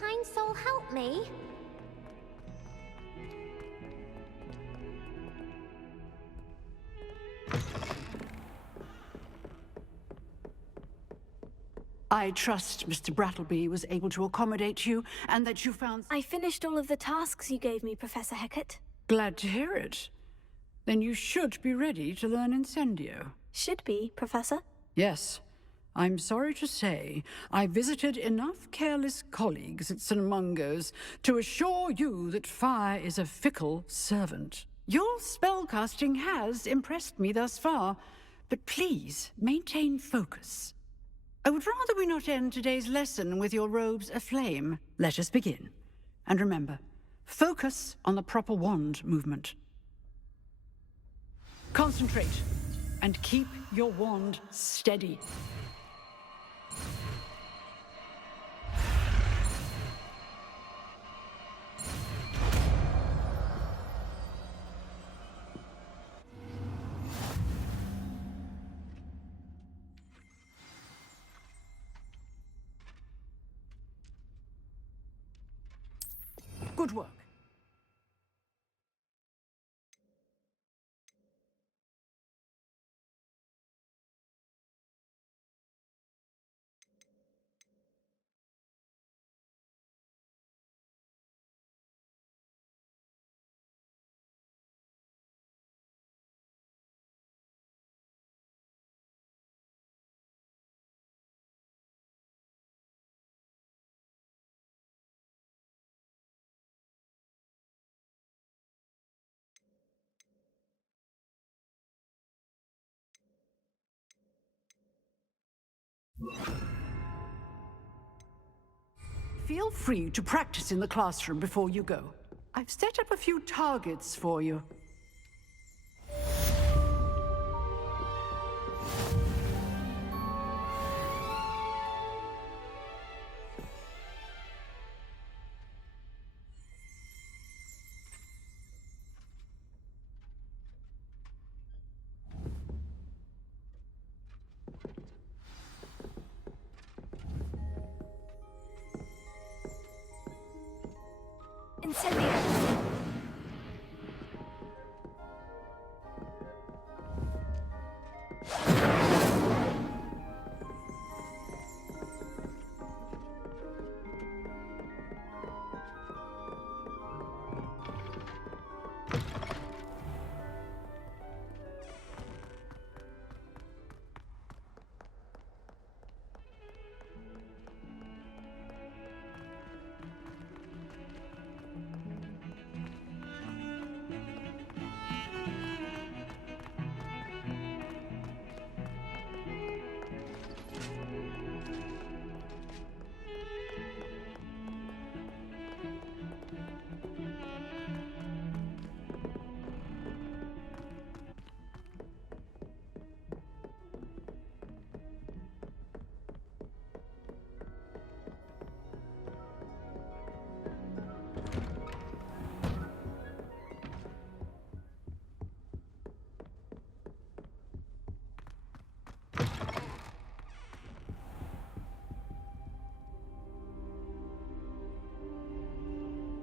kind soul help me? I trust Mr. Brattleby was able to accommodate you, and that you found... I finished all of the tasks you gave me, Professor Hecat. Glad to hear it. Then you should be ready to learn Incendio. Should be, Professor. Yes. I'm sorry to say, I visited enough careless colleagues at St. Mungo's to assure you that fire is a fickle servant. Your spellcasting has impressed me thus far, but please maintain focus. I would rather we not end today's lesson with your robes aflame. Let us begin. And remember, focus on the proper wand movement. Concentrate, and keep your wand steady. Good work. Feel free to practice in the classroom before you go. I've set up a few targets for you. Incendio!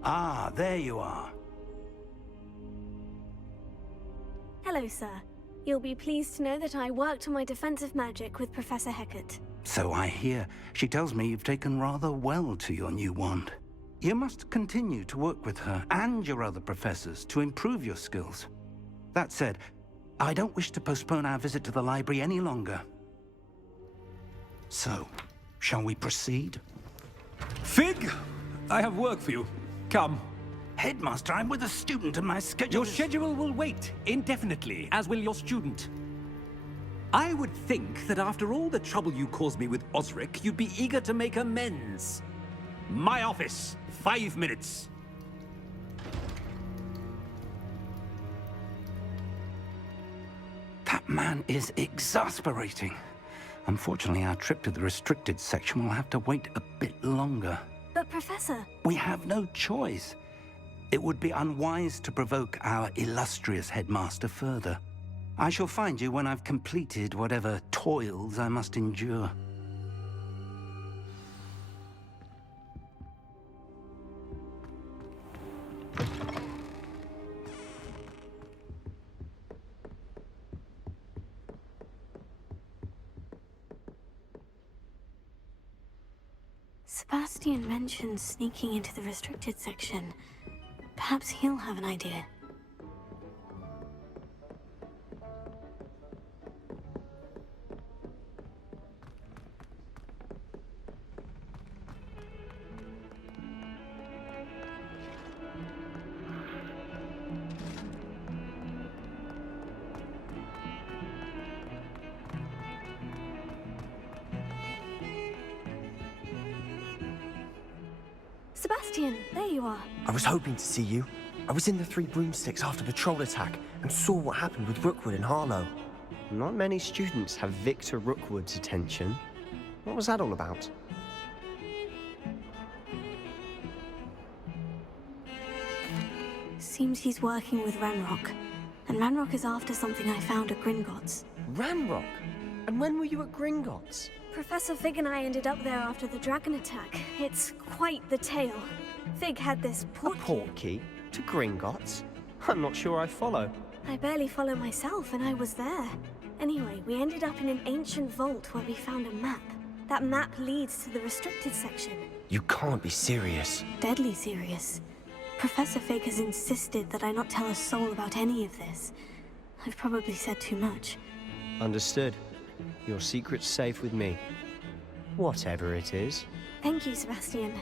Ah, there you are. Hello, sir. You'll be pleased to know that I worked on my defensive magic with Professor Hecat. So I hear. She tells me you've taken rather well to your new wand. You must continue to work with her and your other professors to improve your skills. That said, I don't wish to postpone our visit to the library any longer. So, shall we proceed? Fig, I have work for you. Come. Headmaster, I'm with a student and my schedule Your schedule will wait indefinitely, as will your student. I would think that after all the trouble you caused me with Osric, you'd be eager to make amends. My office, 5 minutes. That man is exasperating. Unfortunately, our trip to the restricted section will have to wait a bit longer. But, Professor... We have no choice. It would be unwise to provoke our illustrious headmaster further. I shall find you when I've completed whatever toils I must endure. Sebastian mentioned sneaking into the restricted section. Perhaps he'll have an idea. Sebastian, there you are. I was hoping to see you. I was in the Three Broomsticks after the troll attack and saw what happened with Rookwood and Harlow. Not many students have Victor Rookwood's attention. What was that all about? Seems he's working with Ranrock. And Ranrock is after something I found at Gringotts. Ranrock? And when were you at Gringotts? Professor Fig and I ended up there after the dragon attack. It's quite the tale. Fig had this A portkey. portkey? To Gringotts? I'm not sure I follow. I barely follow myself, and I was there. Anyway, we ended up in an ancient vault where we found a map. That map leads to the restricted section. You can't be serious. Deadly serious. Professor Fig has insisted that I not tell a soul about any of this. I've probably said too much. Understood. Your secret's safe with me. Whatever it is. Thank you, Sebastian.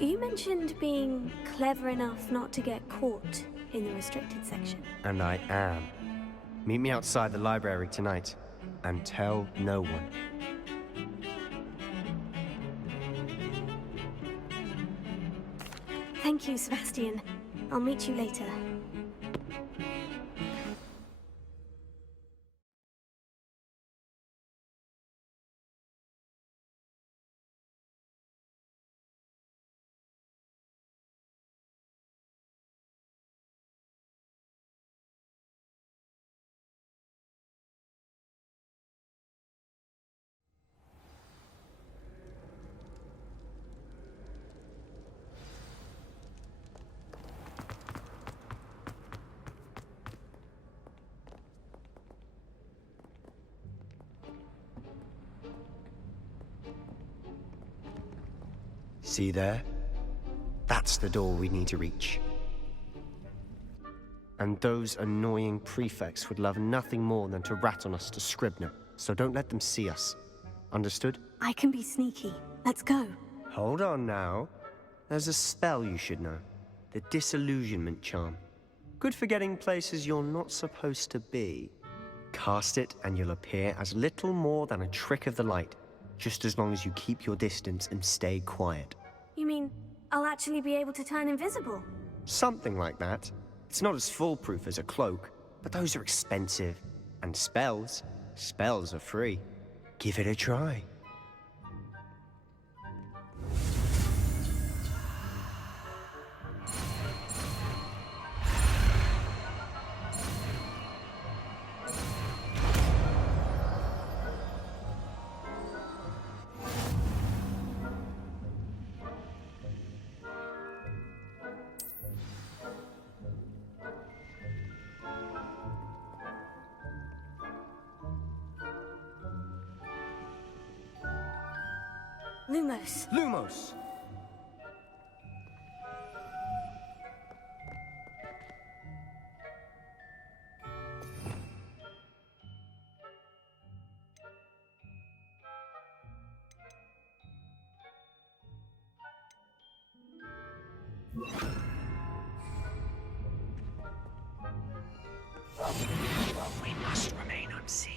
You mentioned being clever enough not to get caught in the restricted section. And I am. Meet me outside the library tonight. And tell no one. Thank you, Sebastian. I'll meet you later. See there? That's the door we need to reach. And those annoying prefects would love nothing more than to rat on us to Scribner, so don't let them see us. Understood? I can be sneaky. Let's go. Hold on now. There's a spell you should know. The Disillusionment Charm. Good for getting places you're not supposed to be. Cast it and you'll appear as little more than a trick of the light, just as long as you keep your distance and stay quiet. You mean I'll actually be able to turn invisible? Something like that. It's not as foolproof as a cloak, but those are expensive. And spells are free. Give it a try. Lumos. Lumos! We must remain unseen.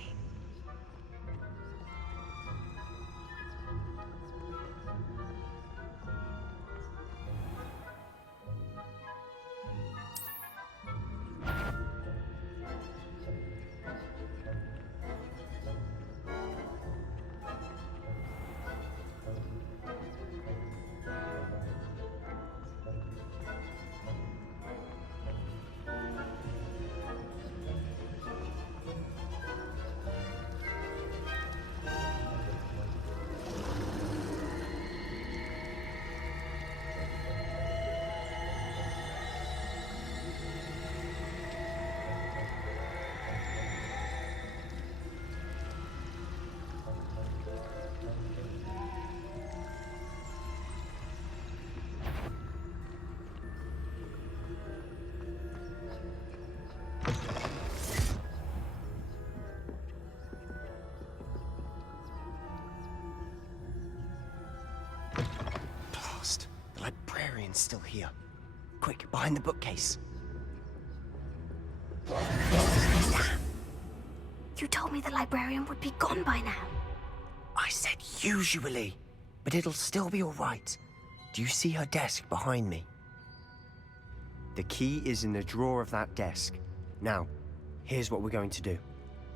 librarian's still here. Quick, behind the bookcase. You told me the librarian would be gone by now. I said usually, but it'll still be all right. Do you see her desk behind me? The key is in the drawer of that desk. Now, here's what we're going to do.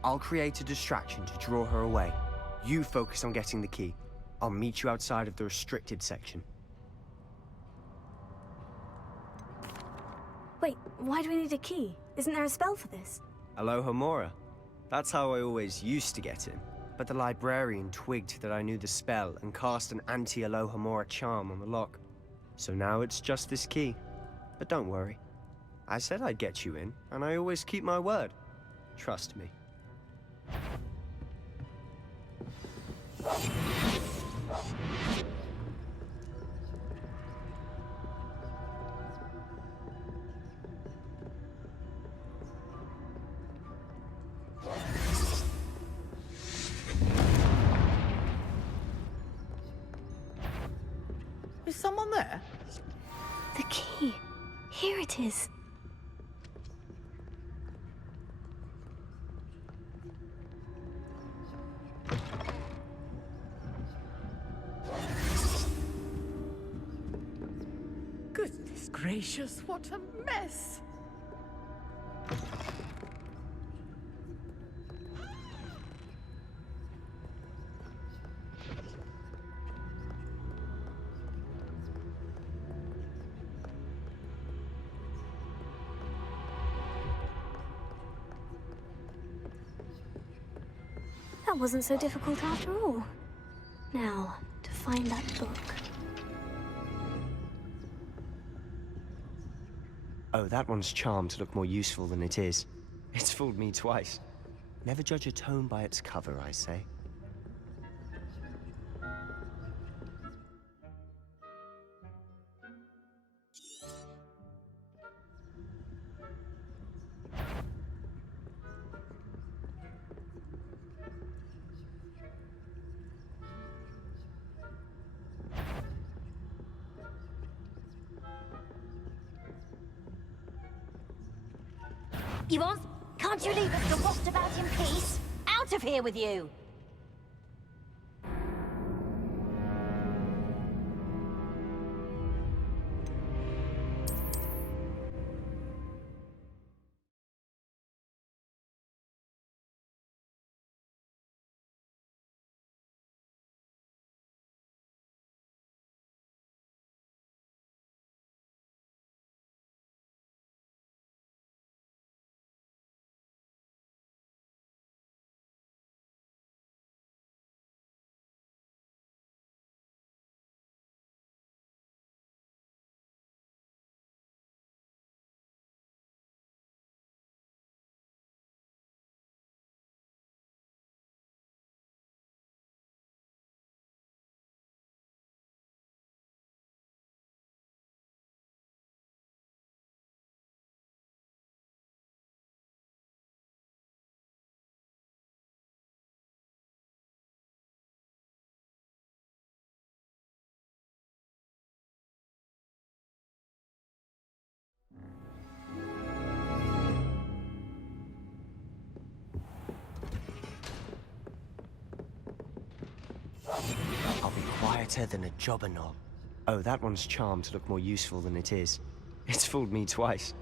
I'll create a distraction to draw her away. You focus on getting the key. I'll meet you outside of the restricted section. Wait, why do we need a key? Isn't there a spell for this? Alohomora. That's how I always used to get in. But the librarian twigged that I knew the spell and cast an anti-Alohomora charm on the lock. So now it's just this key. But don't worry. I said I'd get you in, and I always keep my word. Trust me. Is someone there? The key. Here it is. Goodness gracious, what a mess! That wasn't so difficult after all. Now, to find that book. Oh, that one's charmed to look more useful than it is. It's fooled me twice. Never judge a tome by its cover, I say. Yvonne, can't you leave us to waft about in peace? Out of here with you! I'll be quieter than a jobberknoll. Oh, that one's charmed to look more useful than it is. It's fooled me twice.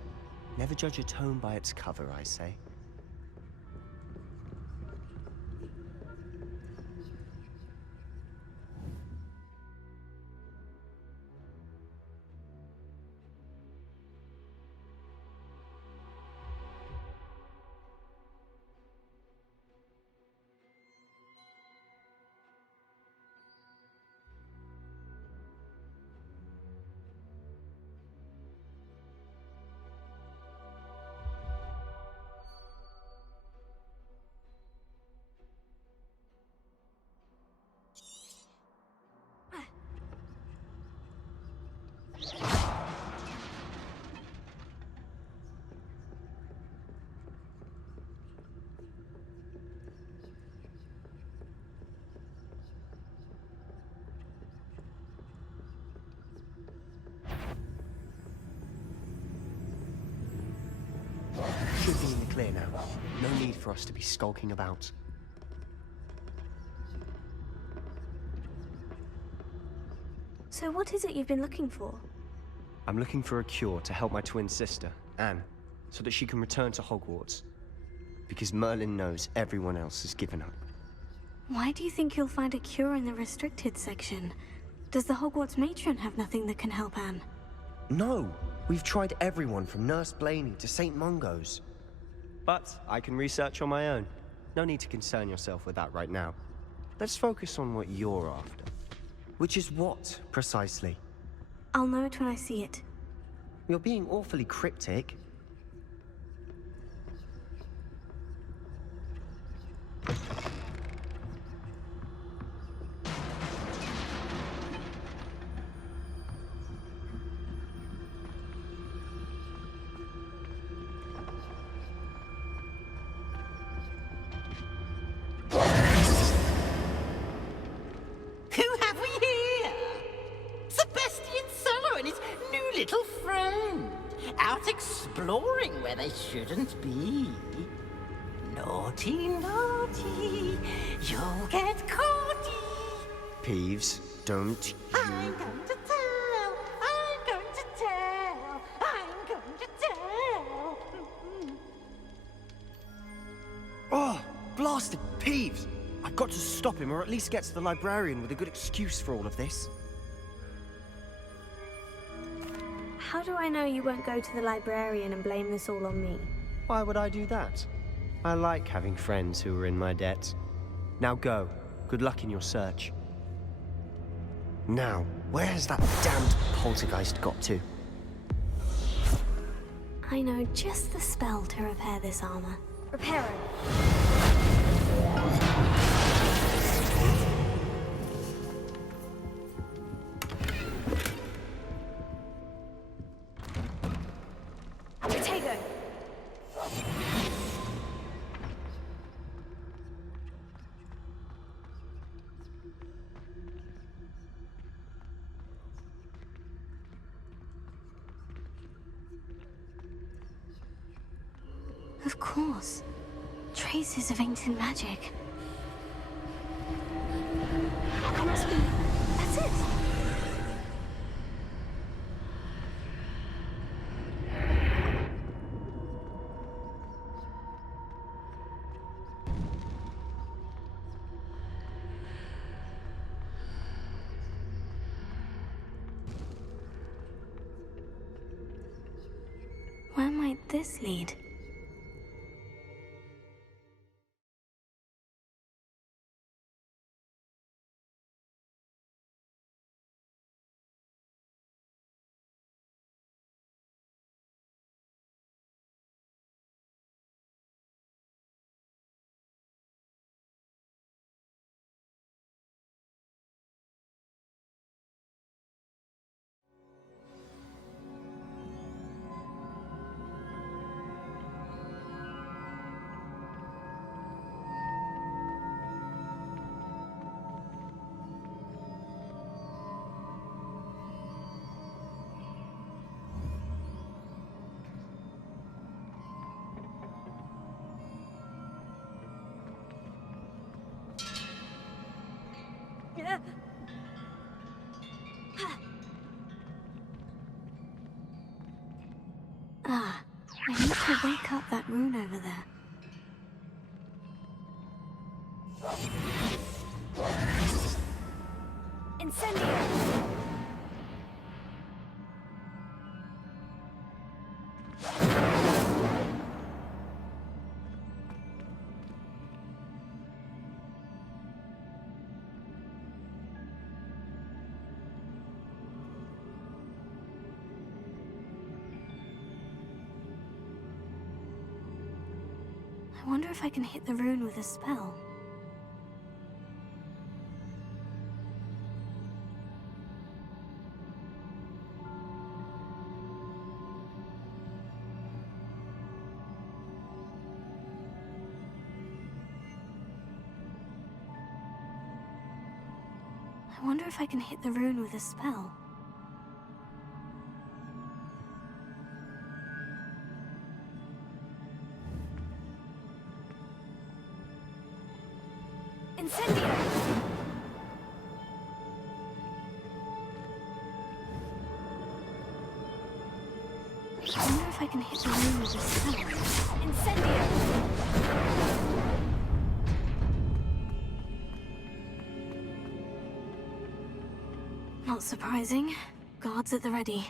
Never judge a tome by its cover, I say. clear now. No need for us to be skulking about. So what is it you've been looking for? I'm looking for a cure to help my twin sister, Anne, so that she can return to Hogwarts. Because Merlin knows everyone else has given up. Why do you think you'll find a cure in the restricted section? Does the Hogwarts matron have nothing that can help Anne? No! We've tried everyone from Nurse Blaney to St. Mungo's. But I can research on my own. No need to concern yourself with that right now. Let's focus on what you're after. Which is what, precisely? I'll know it when I see it. You're being awfully cryptic. Who have we here? Sebastian Sallow and his new little friend. Out exploring where they shouldn't be. Naughty, naughty, you'll get caughty. Peeves, don't I'm going to tell, I'm going to tell, I'm going to tell. Oh, blasted Peeves! I've got to stop him, or at least get to the librarian with a good excuse for all of this. How do I know you won't go to the librarian and blame this all on me? Why would I do that? I like having friends who are in my debt. Now go. Good luck in your search. Now, where has that damned poltergeist got to? I know just the spell to repair this armor. Repair it. Potato. Of course. Traces of ancient magic. That must be... That's it! Where might this lead? Ah, I need to wake up that rune over there. Incendio! I wonder if I can hit the rune with a spell. I wonder if I can hit the rune with a spell. Incendio! I wonder if I can hit the room with a spell. Incendio! Not surprising. Guards at the ready.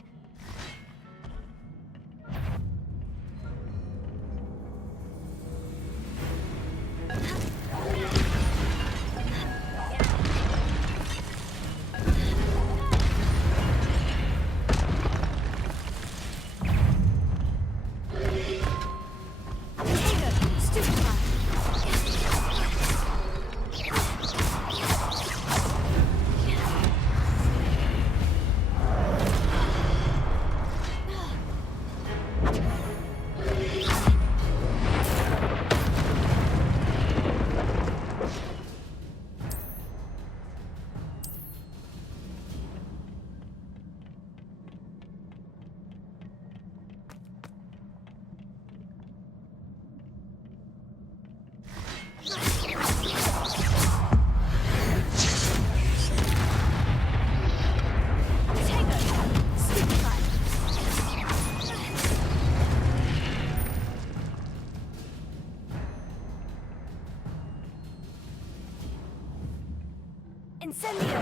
Incendio!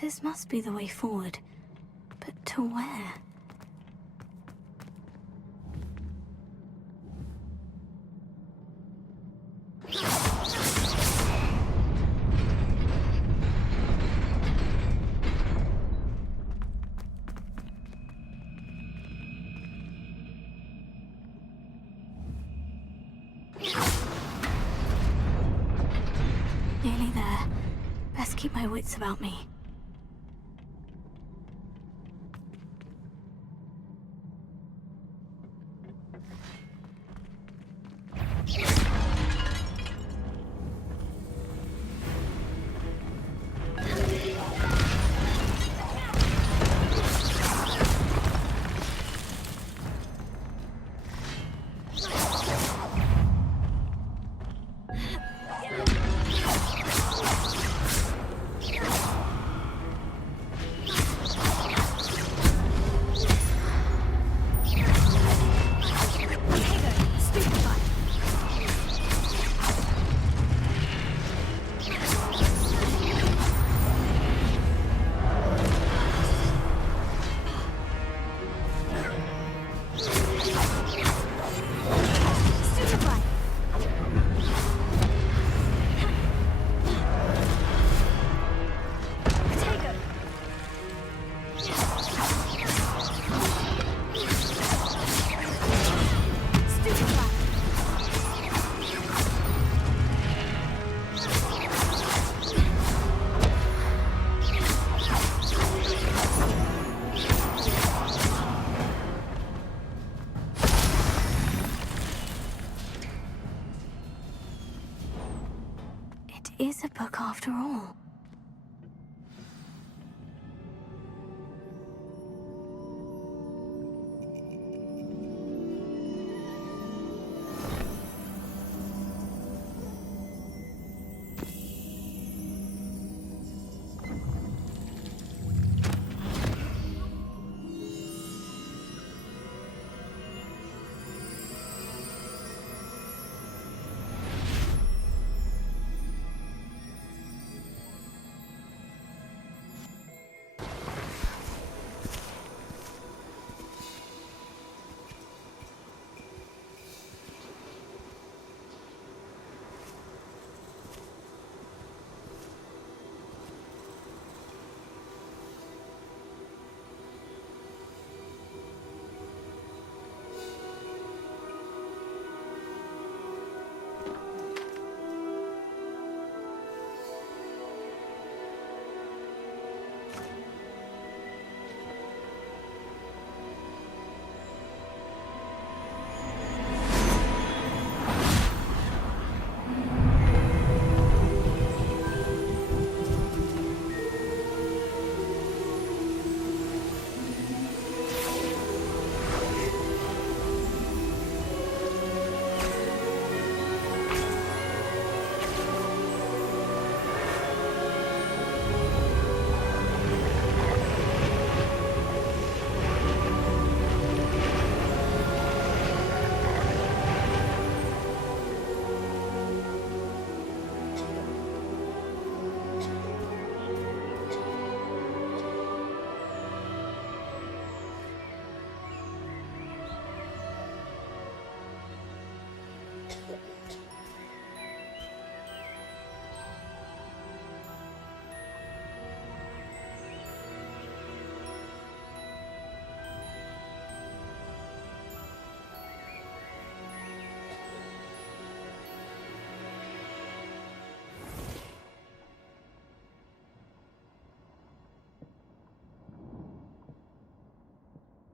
This must be the way forward. But to where? Nearly there. Best keep my wits about me. is a book after all.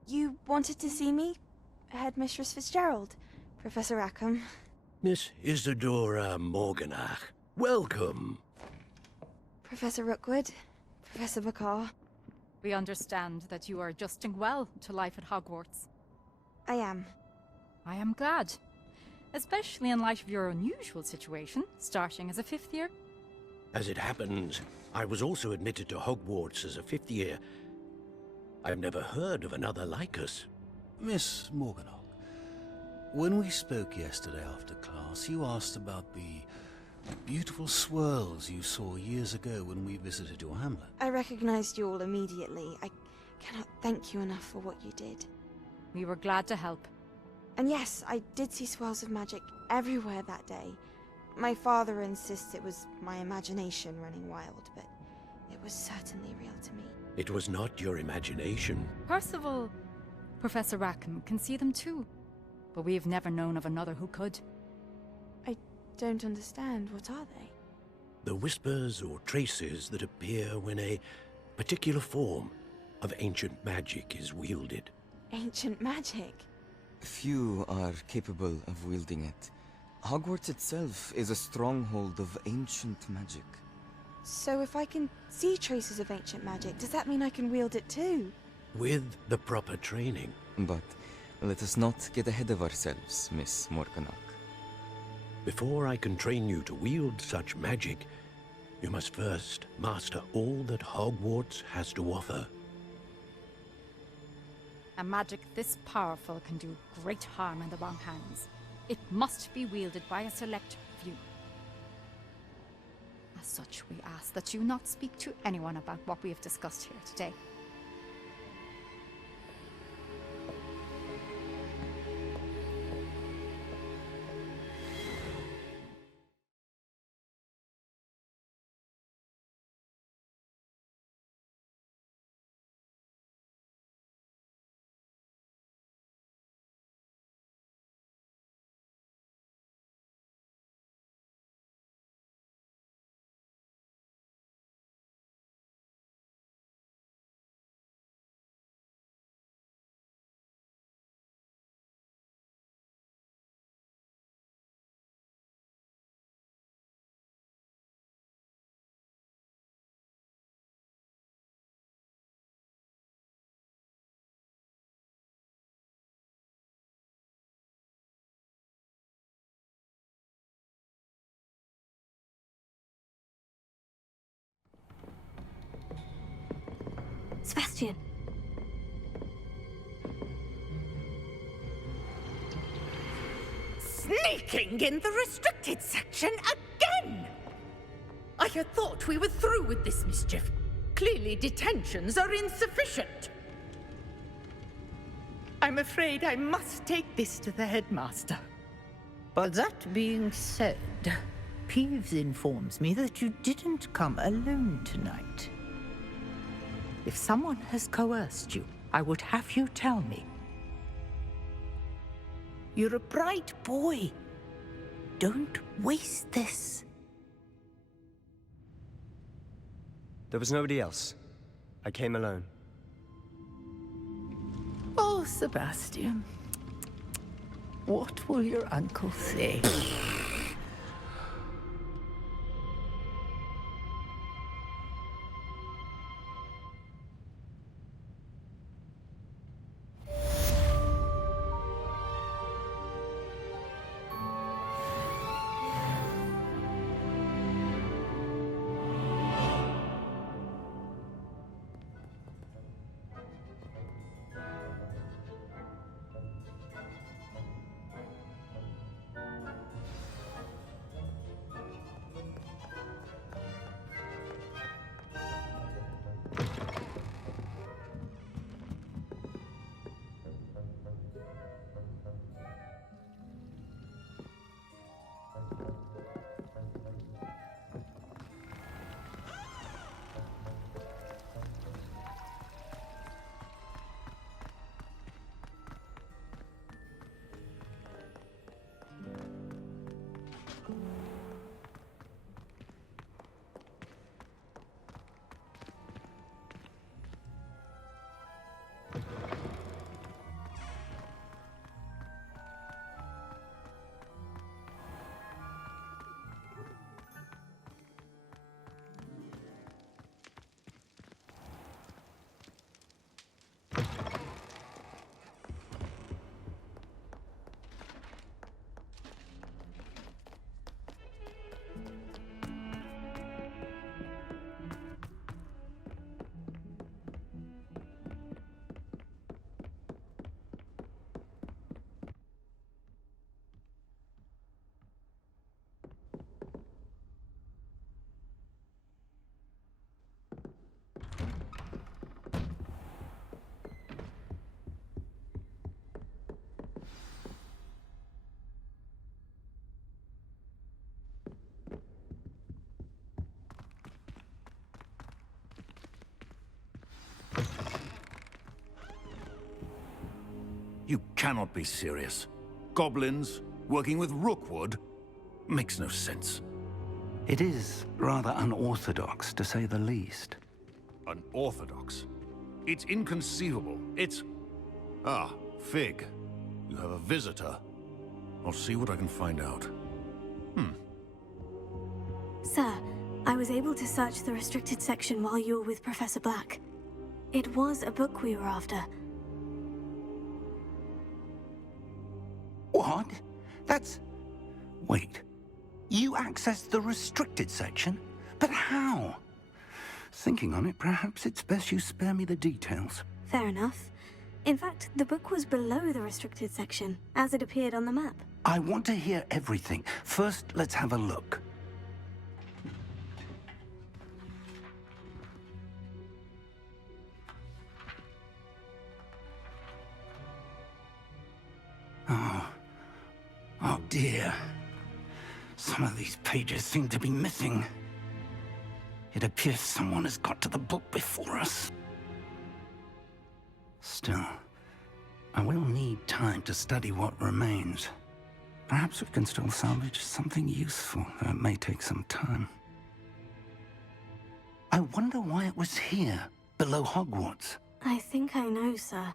You wanted to see me? Headmistress Fitzgerald, Professor Rackham. Miss Isadora Morganach, welcome. Professor Rookwood, Professor Bakar. We understand that you are adjusting well to life at Hogwarts. I am. I am glad. Especially in light of your unusual situation, starting as a 5th year. As it happens, I was also admitted to Hogwarts as a 5th year. I've never heard of another like us. Miss Morganach, when we spoke yesterday after class, you asked about the beautiful swirls you saw years ago when we visited your hamlet. I recognized you all immediately. I cannot thank you enough for what you did. We were glad to help. And yes, I did see swirls of magic everywhere that day. My father insists it was my imagination running wild, but it was certainly real to me. It was not your imagination. Percival, Professor Rackham can see them too. But we have never known of another who could. I don't understand. What are they? The whispers or traces that appear when a particular form of ancient magic is wielded. Ancient magic? Few are capable of wielding it. Hogwarts itself is a stronghold of ancient magic. So if I can see traces of ancient magic, does that mean I can wield it too? With the proper training. But let us not get ahead of ourselves, Miss Morganach. Before I can train you to wield such magic, you must first master all that Hogwarts has to offer. A magic this powerful can do great harm in the wrong hands. It must be wielded by a select few. As such, we ask that you not speak to anyone about what we have discussed here today. Sebastian. Sneaking in the restricted section again! I had thought we were through with this mischief. Clearly detentions are insufficient. I'm afraid I must take this to the headmaster. But that being said, Peeves informs me that you didn't come alone tonight. If someone has coerced you, I would have you tell me. You're a bright boy. Don't waste this. There was nobody else. I came alone. Oh, Sebastian. What will your uncle say? You cannot be serious. Goblins working with Rookwood makes no sense. It is rather unorthodox, to say the least. Unorthodox? It's inconceivable. It's... Ah, Fig. You have a visitor. I'll see what I can find out. Sir, I was able to search the restricted section while you were with Professor Black. It was a book we were after. What? That's... Wait. You accessed the restricted section? But how? Thinking on it, perhaps it's best you spare me the details. Fair enough. In fact, the book was below the restricted section, as it appeared on the map. I want to hear everything. First, let's have a look. Oh dear. Some of these pages seem to be missing. It appears someone has got to the book before us. Still, I will need time to study what remains. Perhaps we can still salvage something useful, though it may take some time. I wonder why it was here, below Hogwarts. I think I know, sir.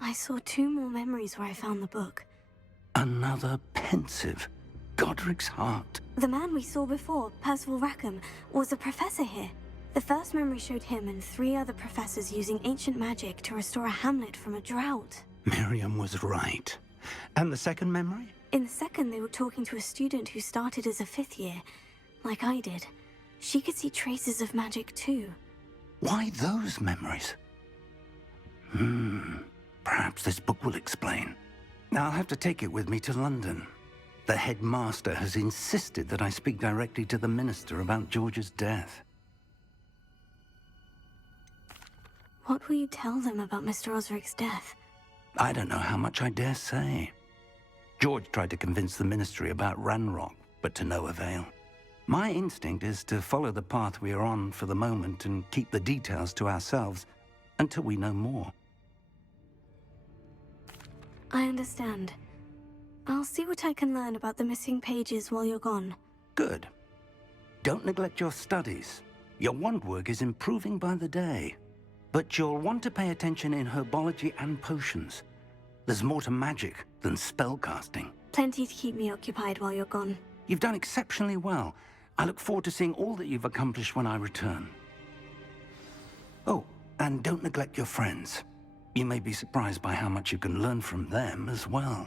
I saw 2 more memories where I found the book. Another pensive. Godric's heart. The man we saw before, Percival Rackham, was a professor here. The first memory showed him and 3 other professors using ancient magic to restore a hamlet from a drought. Miriam was right. And the second memory? In the second, they were talking to a student who started as a 5th year, like I did. She could see traces of magic too. Why those memories? Perhaps this book will explain. Now I'll have to take it with me to London. The headmaster has insisted that I speak directly to the minister about George's death. What will you tell them about Mr. Osric's death? I don't know how much I dare say. George tried to convince the ministry about Ranrock, but to no avail. My instinct is to follow the path we are on for the moment and keep the details to ourselves until we know more. I understand. I'll see what I can learn about the missing pages while you're gone. Good. Don't neglect your studies. Your wand work is improving by the day. But you'll want to pay attention in herbology and potions. There's more to magic than spellcasting. Plenty to keep me occupied while you're gone. You've done exceptionally well. I look forward to seeing all that you've accomplished when I return. Oh, and don't neglect your friends. You may be surprised by how much you can learn from them as well.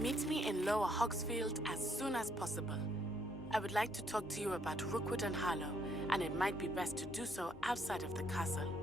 Meet me in Lower Hogsfield as soon as possible. I would like to talk to you about Rookwood and Harlow, and it might be best to do so outside of the castle.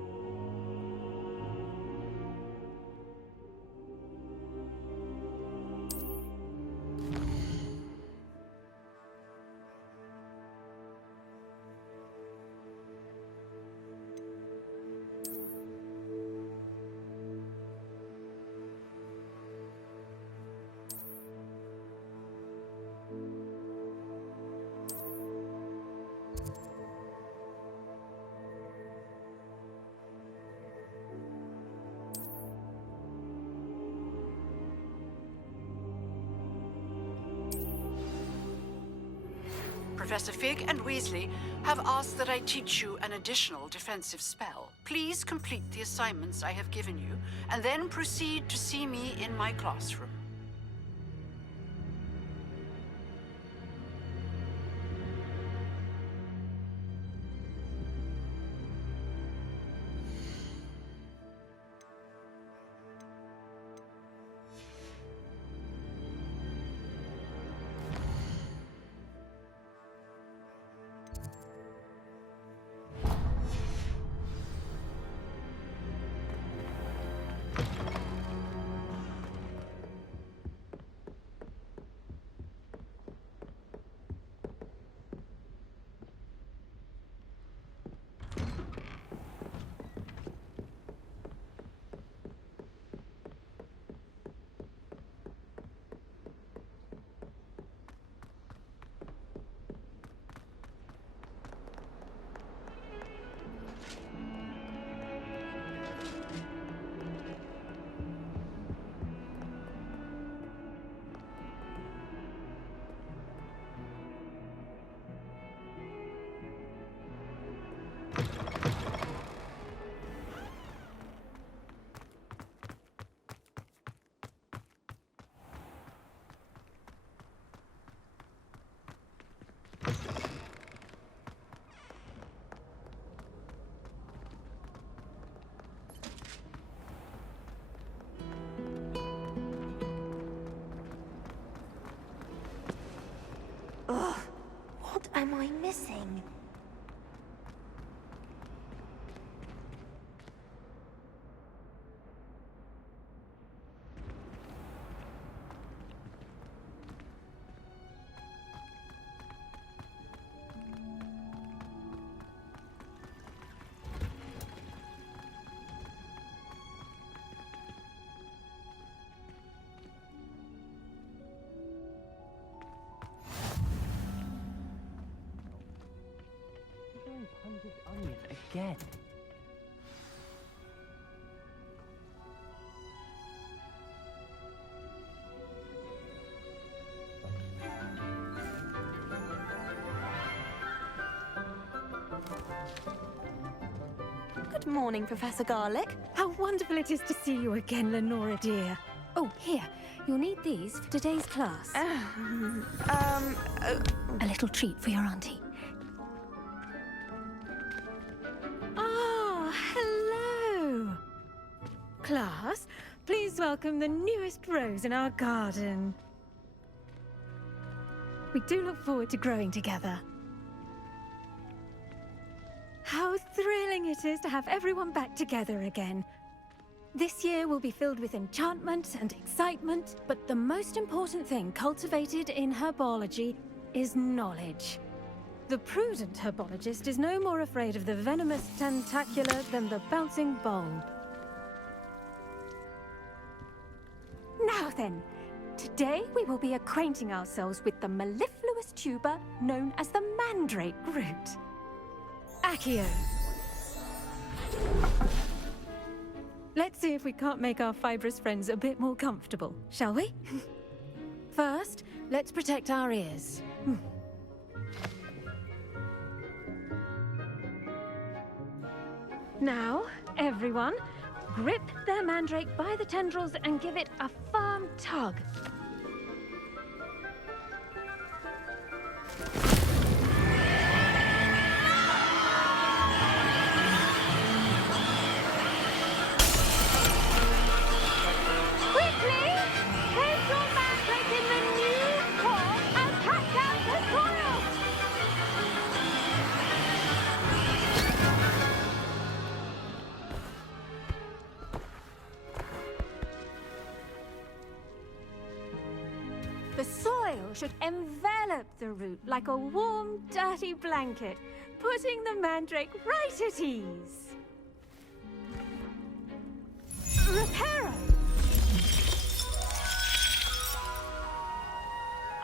Professor Fig and Weasley have asked that I teach you an additional defensive spell. Please complete the assignments I have given you, and then proceed to see me in my classroom. Ugh, what am I missing? Again. morning, Professor Garlick. How wonderful it is to see you again, Lenora dear. Oh, here. You'll need these for today's class. A little treat for your auntie. Ah, hello. Class, please welcome the newest rose in our garden. We do look forward to growing together. How thrilling it is to have everyone back together again. This year will be filled with enchantment and excitement, but the most important thing cultivated in herbology is knowledge. The prudent herbologist is no more afraid of the venomous tentacular than the bouncing bulb. Now then, today we will be acquainting ourselves with the mellifluous tuber known as the mandrake root. Accio. Let's see if we can't make our fibrous friends a bit more comfortable, shall we? First, let's protect our ears. Now, everyone, grip their mandrake by the tendrils and give it a firm tug. Quickly! Place your mandrake in the new pot and cut down the soil! The soil should envelop the root like a warm, dirty blanket, putting the mandrake right at ease. Reparo!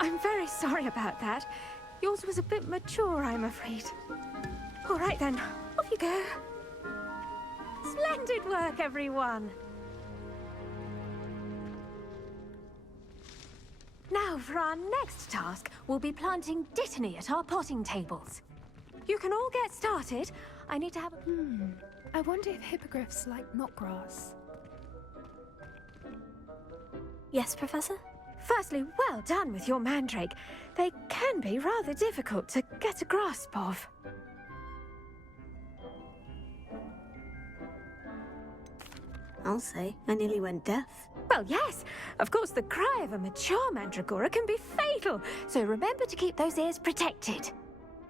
I'm very sorry about that. Yours was a bit mature, I'm afraid. All right then, off you go. Splendid work, everyone. Now, for our next task, we'll be planting dittany at our potting tables. You can all get started. I need to have a... I wonder if hippogriffs like knotgrass. Yes, Professor? Firstly, well done with your mandrake. They can be rather difficult to get a grasp of. I'll say, I nearly went deaf. Well, yes. Of course, the cry of a mature mandragora can be fatal, so remember to keep those ears protected.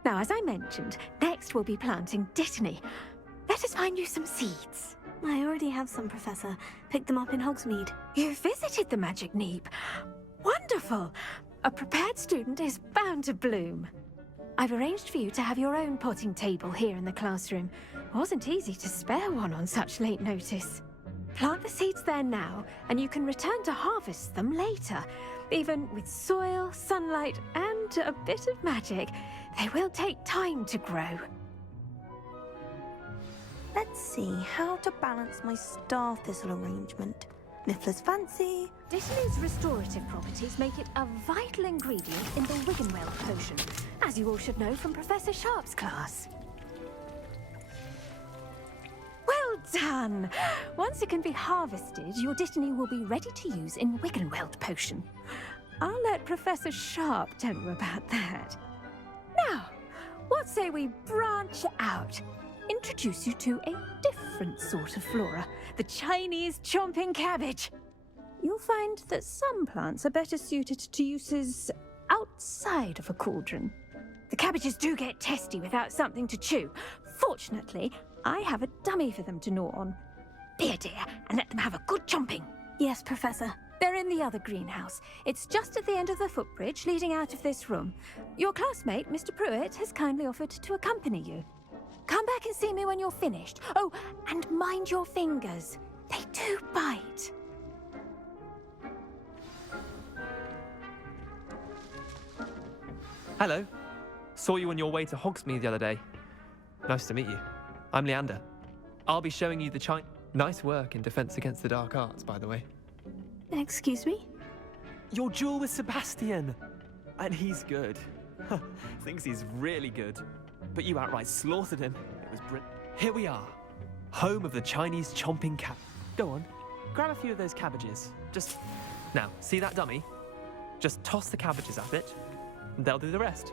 Now, as I mentioned, next we'll be planting dittany. Let us find you some seeds. I already have some, Professor. Picked them up in Hogsmeade. You visited the Magic Neep. Wonderful! A prepared student is bound to bloom. I've arranged for you to have your own potting table here in the classroom. Wasn't easy to spare one on such late notice. Plant the seeds there now, and you can return to harvest them later. Even with soil, sunlight, and a bit of magic, they will take time to grow. Let's see how to balance my star thistle arrangement. Niffler's fancy. Dittany's restorative properties make it a vital ingredient in the Wiggenweld potion, as you all should know from Professor Sharp's class. Well done! Once it can be harvested, your dittany will be ready to use in Wiggenweld potion. I'll let Professor Sharp tell you about that. Now, what say we branch out? Introduce you to a different sort of flora, the Chinese chomping cabbage. You'll find that some plants are better suited to uses outside of a cauldron. The cabbages do get testy without something to chew. Fortunately, I have a dummy for them to gnaw on. Be a dear and let them have a good chomping. Yes, Professor. They're in the other greenhouse. It's just at the end of the footbridge leading out of this room. Your classmate, Mr. Pruitt, has kindly offered to accompany you. Come back and see me when you're finished. Oh, and mind your fingers. They do bite. Hello. Saw you on your way to Hogsmeade the other day. Nice to meet you. I'm Leander. I'll be showing you the Nice work in Defense Against the Dark Arts, by the way. Excuse me? Your duel with Sebastian! And he's good. Thinks he's really good. But you outright slaughtered him. It was brilliant. Here we are. home of the Chinese chomping cat. Go on, grab a few of those cabbages. Just... Now, see that dummy? Just toss the cabbages at it, and they'll do the rest.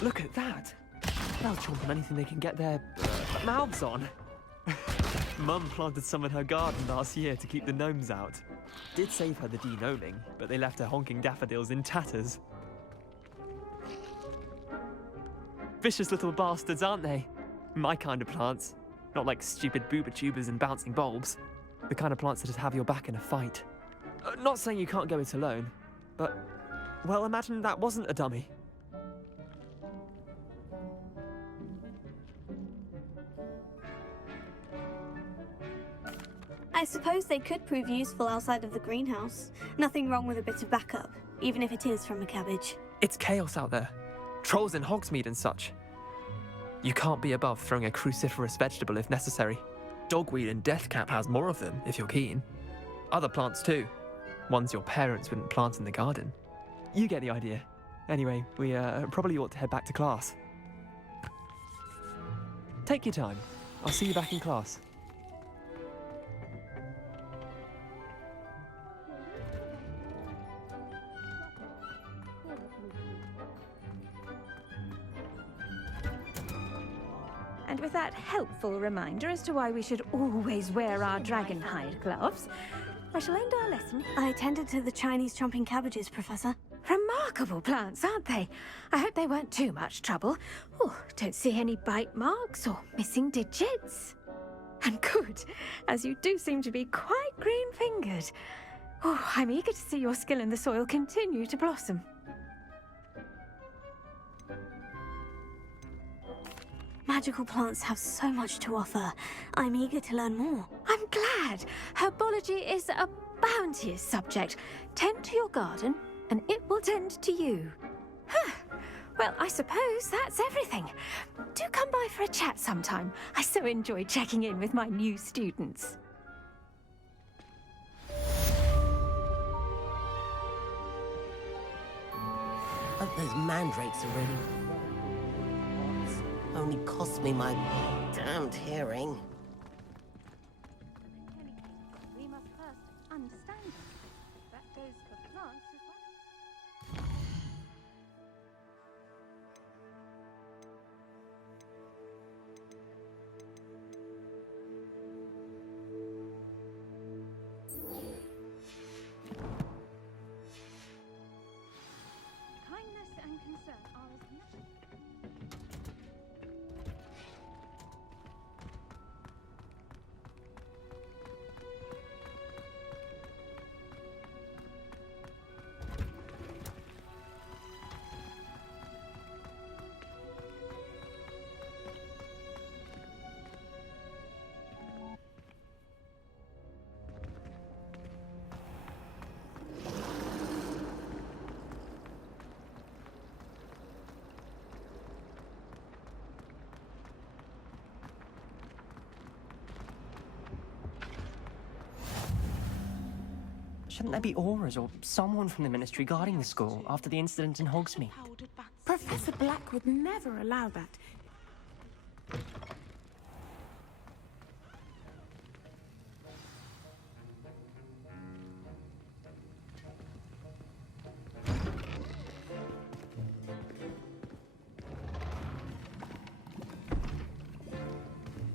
Look at that! They'll chomp on anything they can get their mouths on. Mum planted some in her garden last year to keep the gnomes out. Did save her the de-gnoming, but they left her honking daffodils in tatters. Vicious little bastards, aren't they? My kind of plants. Not like stupid booba tubers and bouncing bulbs. The kind of plants that just have your back in a fight. Not saying you can't go it alone, but... Well, imagine that wasn't a dummy. I suppose they could prove useful outside of the greenhouse. Nothing wrong with a bit of backup, even if it is from a cabbage. It's chaos out there. Trolls in Hogsmeade and such. You can't be above throwing a cruciferous vegetable if necessary. Dogweed and deathcap has more of them, if you're keen. Other plants too. Ones your parents wouldn't plant in the garden. You get the idea. Anyway, we probably ought to head back to class. Take your time. I'll see you back in class. And with that helpful reminder as to why we should always wear our dragon hide gloves, I shall end our lesson. I tended to the Chinese chomping cabbages, Professor. Remarkable plants, aren't they? I hope they weren't too much trouble. Oh, don't see any bite marks or missing digits. And good, as you do seem to be quite green-fingered. Oh, I'm eager to see your skill in the soil continue to blossom. Magical plants have so much to offer. I'm eager to learn more. I'm glad. Herbology is a bounteous subject. Tend to your garden, and it will tend to you. Well, I suppose that's everything. Do come by for a chat sometime. I so enjoy checking in with my new students. Hope those mandrakes are ready. Only cost me my damned hearing. We must first understand them. That goes for plants as well. Kindness and concern are as nothing. Shouldn't there be auras or someone from the Ministry guarding the school after the incident in Hogsmeade? Professor Black would never allow that.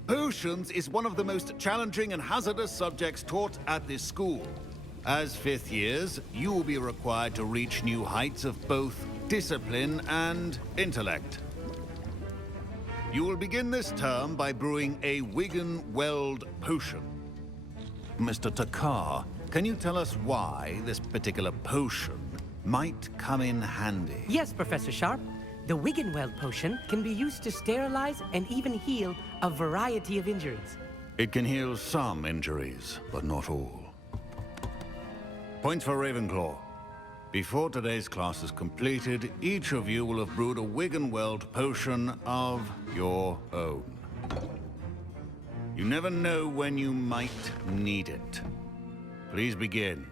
Potions is one of the most challenging and hazardous subjects taught at this school. As fifth years, you will be required to reach new heights of both discipline and intellect. You will begin this term by brewing a Wigan Weld potion. Mr. Takar, can you tell us why this particular potion might come in handy? Yes, Professor Sharp. The Wiggenweld potion can be used to sterilize and even heal a variety of injuries. It can heal some injuries, but not all. Points for Ravenclaw. Before today's class is completed, each of you will have brewed a Wiggenweld potion of your own. You never know when you might need it. Please begin.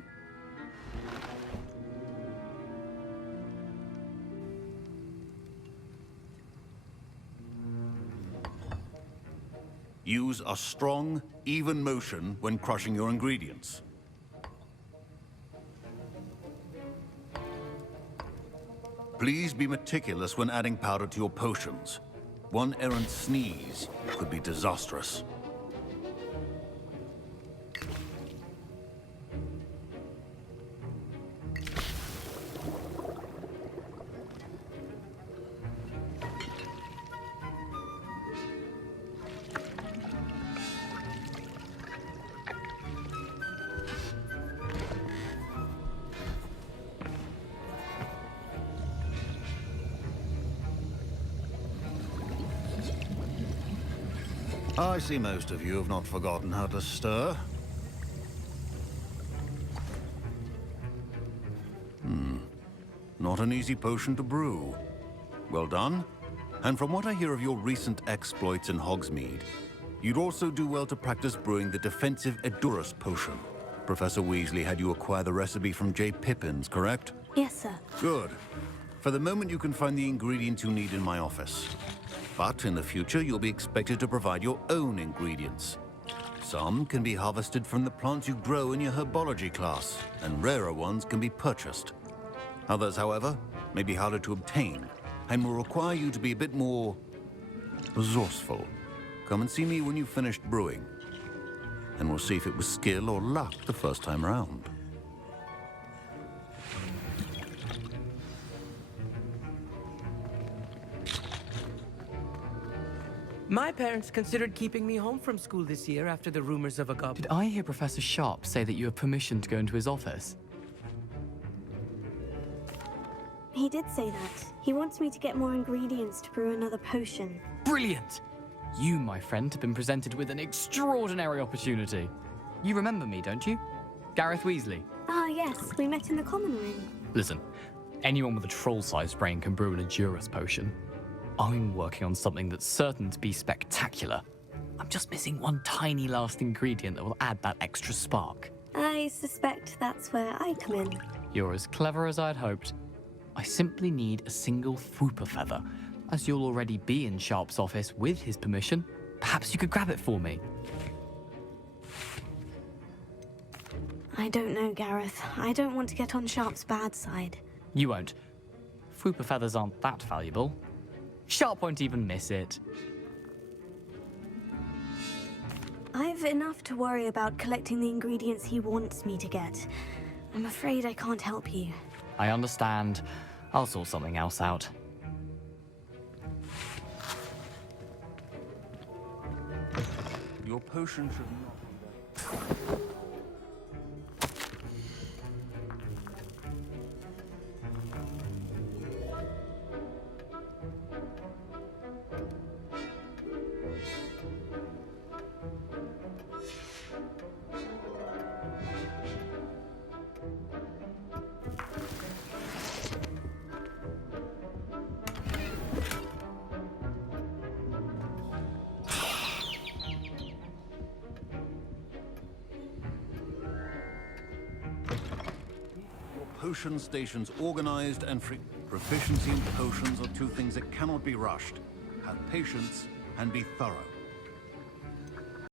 Use a strong, even motion when crushing your ingredients. Please be meticulous when adding powder to your potions. One errant sneeze could be disastrous. I see most of you have not forgotten how to stir. Not an easy potion to brew. Well done. And from what I hear of your recent exploits in Hogsmeade, you'd also do well to practice brewing the defensive Edurus potion. Professor Weasley had you acquire the recipe from J. Pippins, correct? Yes, sir. Good. For the moment, you can find the ingredients you need in my office. But in the future, you'll be expected to provide your own ingredients. Some can be harvested from the plants you grow in your herbology class, and rarer ones can be purchased. Others, however, may be harder to obtain, and will require you to be a bit more resourceful. Come and see me when you've finished brewing, and we'll see if it was skill or luck the first time around. My parents considered keeping me home from school this year after the rumors of a goblin. Did I hear Professor Sharp say that you have permission to go into his office? He did say that. He wants me to get more ingredients to brew another potion. Brilliant! You, my friend, have been presented with an extraordinary opportunity. You remember me, don't you? Gareth Weasley. Ah, yes. We met in the common room. Listen, anyone with a troll-sized brain can brew an Edurus potion. I'm working on something that's certain to be spectacular. I'm just missing one tiny last ingredient that will add that extra spark. I suspect that's where I come in. You're as clever as I'd hoped. I simply need a single Fwooper feather. As you'll already be in Sharp's office with his permission, perhaps you could grab it for me. I don't know, Gareth. I don't want to get on Sharp's bad side. You won't. Fwooper feathers aren't that valuable. Sharp won't even miss it. I've enough to worry about collecting the ingredients he wants me to get. I'm afraid I can't help you. I understand. I'll sort something else out. Your potion should not... Potion stations organized and free. Proficiency in potions are two things that cannot be rushed. Have patience and be thorough.